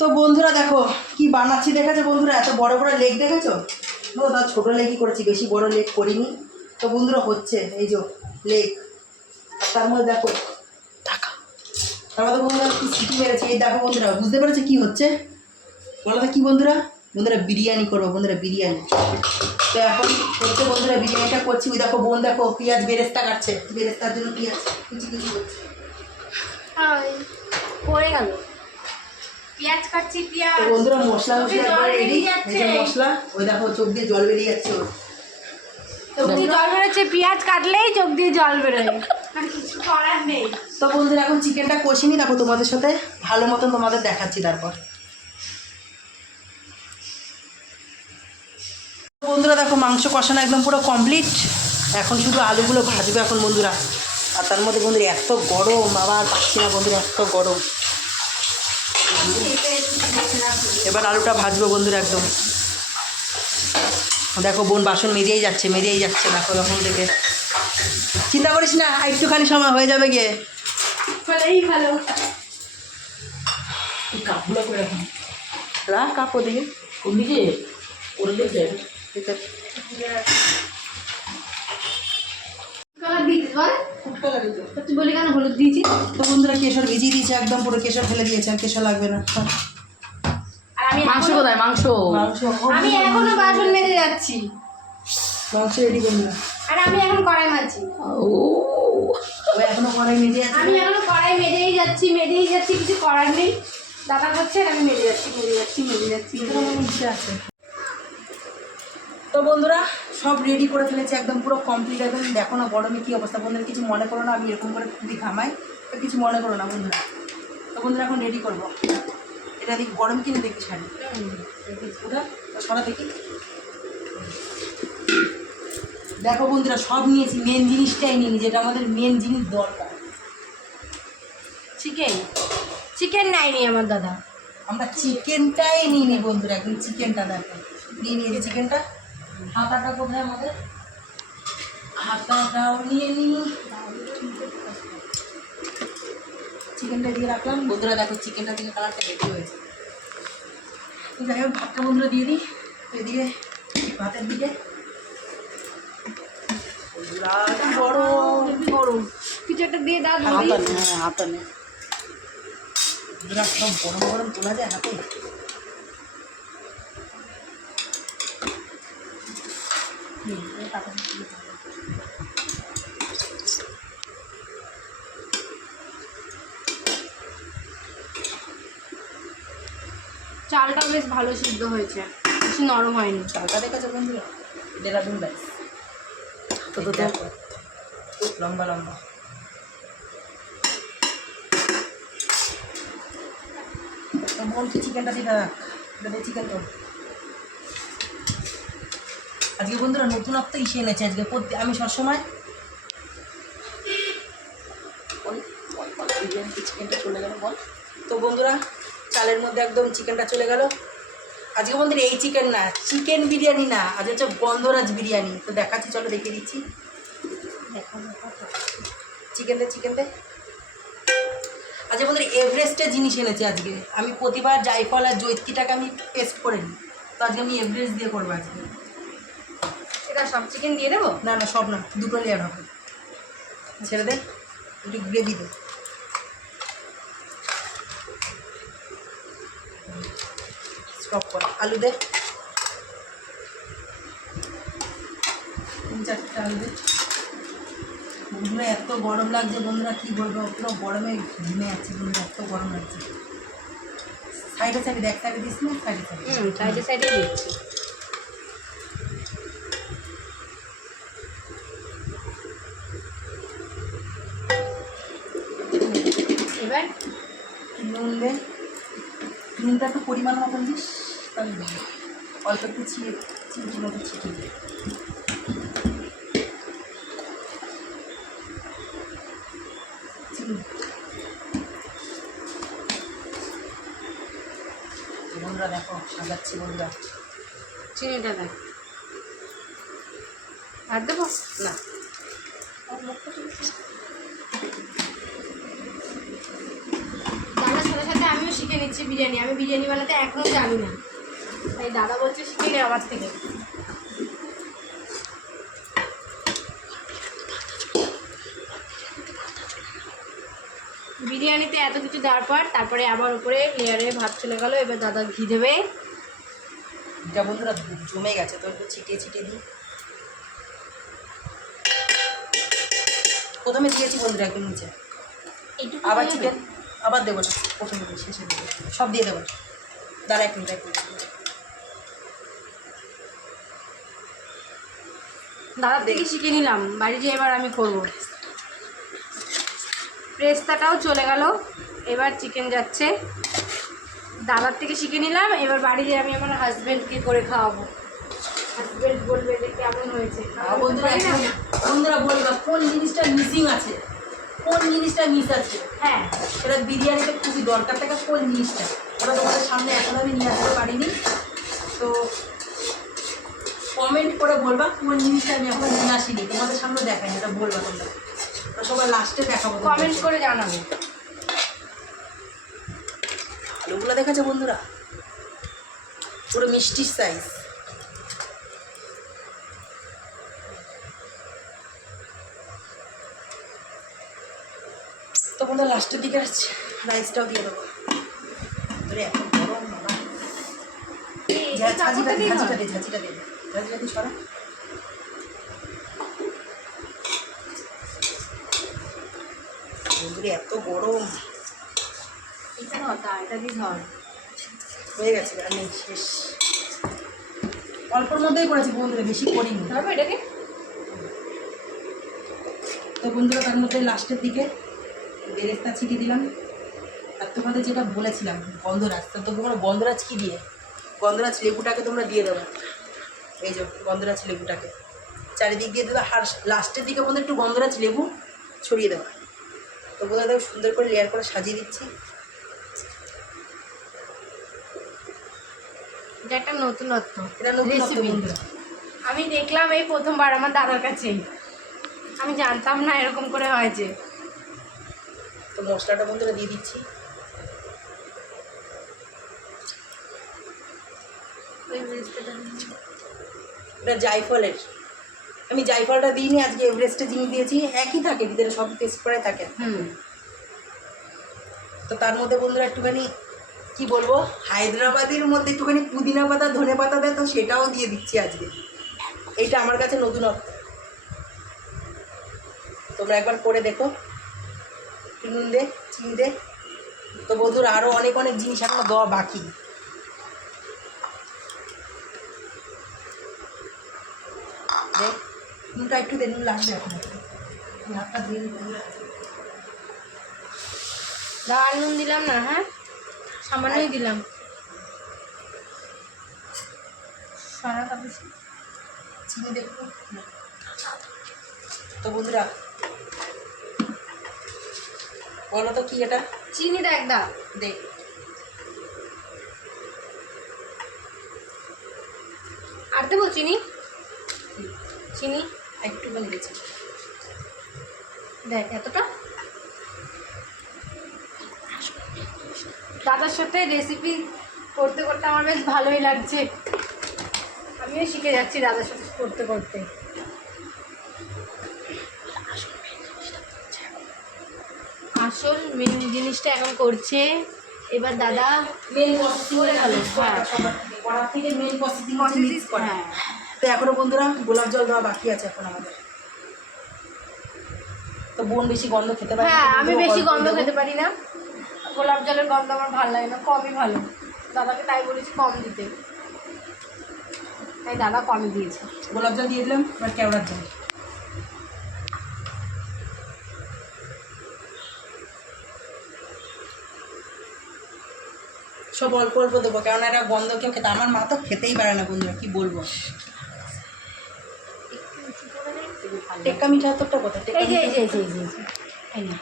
তো বন্ধুরা দেখো কি বানাচ্ছি দেখেছো বন্ধুরা, এত বড় বড় লেগ দেখেছো? তার ছোটো লেগই করেছি, বেশি বড় লেগ করিনি। তো বন্ধুরা হচ্ছে এই যে লেগ, তার মধ্যে দেখো তার মধ্যে বন্ধুরা কি সিটি মেরেছে। এই দেখো বন্ধুরা, বুঝতে পেরেছো কি হচ্ছে? বলো তো কি বন্ধুরা? বন্ধুরা বিরিয়ানি করবো বন্ধুরা, বিরিয়ানি। তো এখন হচ্ছে বন্ধুরা বিরিয়ানিটা করছি। ওই দেখো বোন দেখো পেঁয়াজ বেরেস্তা কাটছে, বেরেস্তার জন্য পেঁয়াজ কুচি কুচি করছে। পড়ে গেল পেঁয়াজ কাটছি, পেঁয়াজ। তো বন্ধুরা মশলা রেডি, এই যে মশলা। ওই দেখো চোখ দিয়ে জল বেরিয়ে যাচ্ছে ওর। চোখ দিয়ে জল বেরোচ্ছে, পেঁয়াজ কাটলেই চোখ দিয়ে জল বেরোয়, আর কিছু করার নেই। তো বন্ধুরা এখন চিকেনটা কষিনি, দেখো তোমাদের সাথে ভালো মতন তোমাদের দেখাচ্ছি। তারপর বন্ধুরা দেখো মাংস কষানো একদম পুরো কমপ্লিট। এখন শুধু আলুগুলো ভাজবে এখন বন্ধুরা। আর তার মধ্যে বন্ধুরা এত গরম, আবার পাচ্ছি না বন্ধুরা, এত গরম। এবার আলুটা ভাজবো বন্ধুরা একদম। দেখো বোন বাসন মেজেই যাচ্ছে দেখো তখন থেকে। চিন্তা করিস না, একটুখানি সময় হয়ে যাবে গিয়ে। ভালো কাপগুলো করে এখন রাখ, কাপ ওদিকে ওদিকে করে দিয়েছে। বলি কেন হলুদ দিয়েছি? তো বন্ধুরা কেশর ভিজিয়ে দিয়েছে একদম পুরো, কেশর ফেলে দিয়েছে, আর কেশর লাগবে না। আর আমি মাংস কোথায়? মাংস আমি এখনো বাসন মেজে যাচ্ছি, মাংস রেডি বন্ধুরা। আর আমি এখন কড়াই মাজি। ও এখনো কড়াই মেজে আছে। আমি এখনো কড়াই মেজেই যাচ্ছি, কিছু করার নেই। দাদা করছে আর আমি মেজে যাচ্ছি। আছে। তো বন্ধুরা সব রেডি করে ফেলেছে একদম পুরো কমপ্লিট একদম। দেখো না গরমে কী অবস্থা বন্ধুরা, কিছু মনে করো না, আমি এরকম করে খুবই ঘামাই, তো কিছু মনে করো না বন্ধুরা। তো বন্ধুরা এখন রেডি করবো। এটা দেখি গরম কিনে দেখি শাড়ি ওটা সরা দেখি। দেখো বন্ধুরা সব নিয়েছি, মেন জিনিসটাই নিয়ে, যেটা আমাদের মেন জিনিস দরকার। চিকেন নাইনি আমার দাদা। আমরা চিকেনটাই নিই বন্ধুরা, একদম চিকেনটা দেখো নিয়ে নিয়েছি। চিকেনটা হাতাটা কোথায় আমাদের? হাতাটাও নিয়ে নিই। চিকেনটা দিয়ে রাখলাম বন্ধুরা। দেখো চিকেনটা থেকে কালারটা রেডি হয়েছে। তো যাই হোক ভাতটা বন্ধুরা দিয়ে দিই এদিকে ভাতের দিকে। গরম কিছু একটা দিয়ে দাও। হাতা নেই সব গরম গরম তোলা যায় হাতে। চালটা বেশ ভালো সিদ্ধ হয়েছে, বেশি নরম হয়নি। চালটা দেখেছো বন্ধুরা? দেরাদুন রাইস তো লম্বা লম্বা। তো বলছি চিকেনটা সেটা রাখ, এটা চিকেন তো। আজকে বন্ধুরা নতুনত্ব ইসে এনেছে আজকে। আমি সবসময় চিকেনটা চলে গেল বল। তো বন্ধুরা চালের মধ্যে একদম চিকেনটা চলে গেল। আজকে বন্ধুরা এই চিকেন না, চিকেন বিরিয়ানি না, আজ হচ্ছে গন্ধরাজ বিরিয়ানি। তো দেখাচ্ছি, চলো দেখিয়ে দিচ্ছি। চিকেন দে। আজকে বন্ধুরা এভারেস্টের জিনিস এনেছে আজকে। আমি প্রতিবার জায়ফল আর জৈত্রীটাকে আমি পেস্ট করে নিই, তো আজকে আমি এভারেস্ট দিয়ে করবো আজকে। এটা সব চিকেন দিয়ে দেবো? না সব না, দুটো লেয়ার হবে। ছেড়ে দে, একটু গ্রেভি দে। স্টপ কর, আলু দে 3-4টা আলু দে। বন্ধুরা এত গরম লাগছে বন্ধুরা, কি বলবো, পুরো গরমে ঘুমে যাচ্ছে বন্ধুরা, এত গরম লাগছে। সাইডে এক সাইডে দিস না, সাইডে দিচ্ছি। এবার নুন দে, নুনটা একটু পরিমাণ মতন দিস, তাহলে অল্প একটু চিমটি মতো ছিটিয়ে দে। বন্ধুরা দেখো সাজাচ্ছি বন্ধুরা। চিনিটা দেখ, আর দেবো না দাদার সাথে সাথে আমিও শিখে নিচ্ছি বিরিয়ানি। আমি বিরিয়ানি বানাতে এখনও জানি না, তাই দাদা বলছে শিখে নে আমার থেকে। বিরিয়ানিতে এত কিছু দেওয়ার পর তারপরে আবার উপরে লেয়ারে ভাত চলে গেল। এবার দাদা ঘি দেবে। এটা বন্ধুরা জমে গেছে, তো একটু ছিটিয়ে ছিটিয়ে দিই। প্রথমে দিয়েছি বন্ধুরা একদম নিচে, এইটুকু আবার হয়ে চিকেন আবার দেবো না, প্রথমে দিই, শেষে দেবো, সব দিয়ে দেবো। দাঁড়া এক মিনিট। দাদার থেকে শিখে নিলাম, বাড়ি যেয়ে এবার আমি করব। পেস্তাটাও চলে গেল, এবার চিকেন যাচ্ছে। দাদার থেকে শিখে নিলাম, এবার বাড়ি যেয়ে আমি আমার হাজব্যান্ডকে করে খাওয়াবো। হাজব্যান্ড বলবে যে কেমন হয়েছে। বন্ধুরা বলবা কোন জিনিসটা মিসিং আছে, কোন জিনিসটা মিস আছে। হ্যাঁ, সেটা বিরিয়ানিতে খুবই দরকার থাকে, কোন জিনিসটা ওটা তোমাদের সামনে এখন আমি নিয়ে আসতে পারিনি। তো কমেন্ট করে বলবা কোন জিনিসটা আমি এখন নিয়ে আসিনি, তোমাদের সামনে দেখাই, এটা বলবা তোমরা, সবাই লাস্টে দেখাবো। কমেন্ট করে জানাবে। আলুগুলো দেখাচ্ছে বন্ধুরা, পুরো মিষ্টির সাইজ। তো বন্ধুরা লাস্টের দিকে রাইসটাও দিয়ে দেবো। এত গরম বাবা, ঝাঁঝিটা দিয়ে সরা। বন্ধুরা এত গরম, এটা হতা, এটা দিয়ে ধর। হয়ে গেছে, আর নেই, শেষ। অল্পর মধ্যেই করেছি বন্ধুরা, বেশি করিনি। ধরবো এটাকে। তো বন্ধুরা তার মধ্যে লাস্টের দিকে বেরেস্তা ছিটিয়ে দিলাম। আর তোমাদের যেটা বলেছিলাম গন্ধরাজ, তো তোমরা গন্ধরাজ কী দিয়ে, গন্ধরাজ লেবুটাকে তোমরা দিয়ে দেবে। এই যে গন্ধরাজ লেবুটাকে চারিদিক দিয়ে দেবে, আর লাস্টের দিকে বন্ধু একটু গন্ধরাজ লেবু ছড়িয়ে দেওয়া। তো বোধহয় দেখো সুন্দর করে লেয়ার করে সাজিয়ে দিচ্ছি। এটা একটা নতুনত্ব, এটা নতুন রেসিপি। বন্ধুরা আমি দেখলাম এই প্রথমবার আমার দাদার কাছেই, আমি জানতাম না এরকম করে হয় যে। তো মশলাটা বন্ধুরা দিয়ে দিচ্ছি। এটা জায়ফলের, আমি জায়ফলটা দিইনি আজকে, এভারেস্টে জিনিস দিয়েছি, একই থাকে ভিতরে, সব টেস্ট করে থাকে। তো তার মধ্যে বন্ধুরা একটুখানি কি বলবো, হায়দ্রাবাদের মধ্যে একটুখানি পুদিনা পাতা ধনে পাতা দেয়, তো সেটাও দিয়ে দিচ্ছি আজকে। এইটা আমার কাছে নতুনত্ব, তোমরা একবার করে দেখো। নুন দে, চিনি দে। তো বন্ধুরা আরও অনেক অনেক জিনিস এখনো দেওয়া বাকি। দেখ নুনটা একটু দে, নুন লাগবে এখন, হাতটা দিয়ে দিই বন্ধুরা। দাঁড় নুন দিলাম না, হ্যাঁ সামান্যই দিলাম। চিনি দেখো। তো বন্ধুরা বলো তো কি এটা, চিনি দেখ দা, দে। আর দেবো চিনি, চিনি একটুখানি দিচ্ছি, দেখ এতটা। দাদার সাথে রেসিপি করতে করতে আমার বেশ ভালোই লাগছে, আমিও শিখে যাচ্ছি দাদার সাথে করতে করতে। আসল মেন জিনিসটা এখন করছে। এবার দাদা মেন প্রসেসিং করে গেল। হ্যাঁ, কড়ার থেকে মেন প্রসেসিং মিক্স করা। হ্যাঁ, তো এখনো বন্ধুরা গোলাপ জল দেওয়া বাকি আছে এখন আমাদের। তো বোন বেশি গন্ধ খেতে পারে না, হ্যাঁ তো আমি বন্ধুরা বেশি অল্প গন্ধ দেবো। খেতে পারি না, গোলাপ জলের গন্ধ আমার ভালো লাগে না, কমই ভালো। দাদাকে তাই বলেছি কম দিতে, তাই দাদা কমই দিয়েছে। গোলাপ জল দিয়ে দিলাম, এবার কেওড়ার জল। সব অল্প অল্প দেবো, কেননা এটা গন্ধ কেউ খেতে, আমার মা তো খেতেই পারে না বন্ধুরা, কি বলবো। টেক্কা মিঠা তোরটা কোথায়, টেক্কা এই যে এই মিঠা? যে এই যে এই যে, এই যে।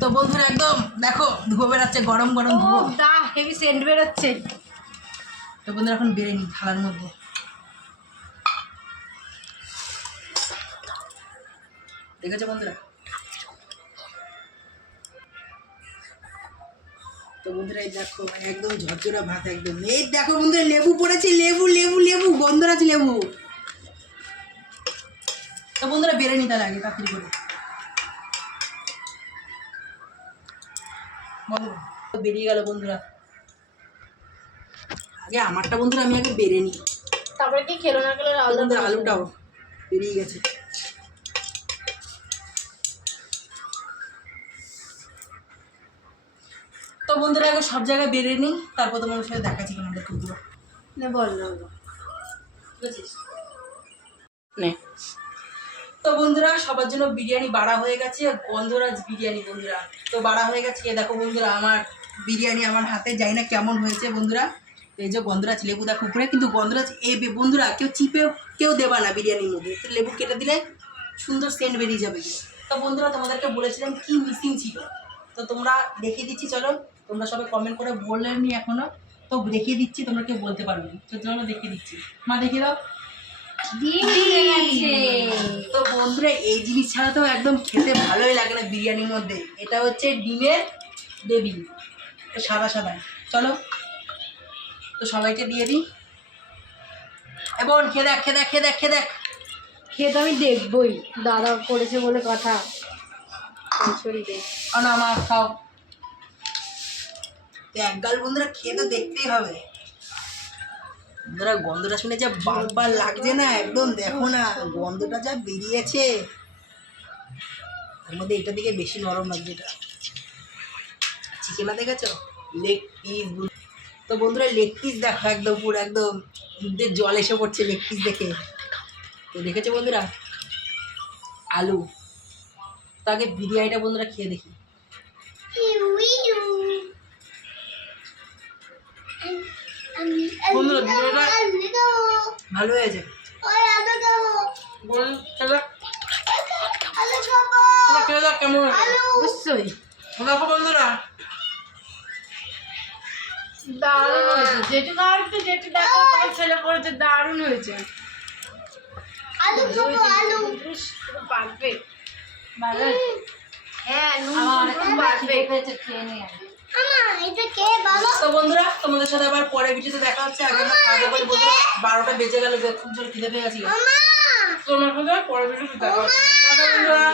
তো বন্ধুরা একদম দেখো ধুয়ো বেরাচ্ছে, গরম গরম ও ধুয়ো। দা হেভি সেন্ট বেরোচ্ছে। তো বন্ধুরা এখন বেড়ে নিই থালার মধ্যে। দেখেছো বন্ধুরা, তো বন্ধুরা এই দেখো একদম ঝরঝরা ভাত একদম। এই দেখো বন্ধুরা লেবু পড়েছে, লেবু লেবু লেবু গন্ধরাজ লেবু। তো বন্ধুরা বেড়ে নিতে লাগে তাড়াতাড়ি করে। বলো বেরিয়ে গেল বন্ধুরা। আগে আমারটা বন্ধুরা আমি আগে বেড়ে নিই, তারপরে কি খেলো না খেলো বন্ধুরা আলুটাও বেরিয়ে গেছে। তো বন্ধুরা আগে সব জায়গায় বেড়ে নিই, তারপর তোমার সাথে দেখাচ্ছি তোমাদের কুকুর। বল বুঝেছিস নে। তো বন্ধুরা সবার জন্য বিরিয়ানি বাড়া হয়ে গেছে, গন্ধরাজ বিরিয়ানি বন্ধুরা। তো বাড়া হয়ে গেছে, এ দেখো বন্ধুরা আমার বিরিয়ানি আমার হাতে, যাই না কেমন হয়েছে বন্ধুরা। এই যে গন্ধরাজ লেবু দেখো উপরে, কিন্তু গন্ধরাজ এই বন্ধুরা কেউ চিপে কেউ দেবা না বিরিয়ানির মধ্যে, তো লেবু কেটে দিলে সুন্দর সেন্ট বেরিয়ে যাবে। তো বন্ধুরা তোমাদেরকে বলেছিলাম কি মিসিং ছিল, তো তোমরা দেখিয়ে দিচ্ছি, চলো তোমরা সবাই কমেন্ট করে বললেনি এখনো, তো দেখিয়ে দিচ্ছি, তোমরা কেউ বলতে পারবে না, তো চলো দেখিয়ে দিচ্ছি। মা দেখিয়ে দাও। তো বন্ধুরা এই জিনিস ছাড়া তো একদম খেতে ভালোই লাগে না বিরিয়ানির মধ্যে। এটা হচ্ছে ডিমের বেবি, সাদা সাদা। চলো তো সবাইকে দিয়ে দিই। এবং খেয়ে দেখ খেয়ে দেখ খেয়ে দেখ খেয়ে দেখ। খেয়ে তো আমি দেখবই, দাদা করেছে বলে কথা। না মা খাও, তো এক গাল বন্ধুরা খেয়ে তো দেখতেই হবে। বন্ধুরা গন্ধটা শুনে যা বারবার লাগছে না একদম, দেখো না গন্ধটা যা বেরিয়েছে, তার মধ্যে এটা দিকে বেশি নরম লাগছে। এটা চিকেনটা দেখেছো, লেগ পিস। তো বন্ধুরা লেগ পিস দেখো একদম পুরো একদম দুধের জল এসে পড়ছে লেগ পিস দেখে। তো দেখেছো বন্ধুরা আলু। তো আগে বিরিয়ানিটা বন্ধুরা খেয়ে দেখি। বন্ধুরা বিরিয়ানিটা ভালো হয়েছে। কেমন অবশ্যই দেখো বন্ধুরা, দারুণ হয়েছে। যেটুকু আর একটু যেটু দেখো তোমার ছেলে করেছে দারুণ হয়েছে। পারফেক্ট, ভালো হয়েছে। হ্যাঁ পারফেক্ট খেয়ে নিয়ে তো বন্ধুরা তোমাদের সাথে আবার পরে ভিডিওতে দেখা হচ্ছে। আগে আমরা খাওয়া দাওয়া করে বন্ধুরা 12টা বেজে গেল, খুব জোর খিদে পেয়ে গেছি। তোমার সাথে পরে ভিডিওতে দেখা হচ্ছে। টাটা বন্ধুরা।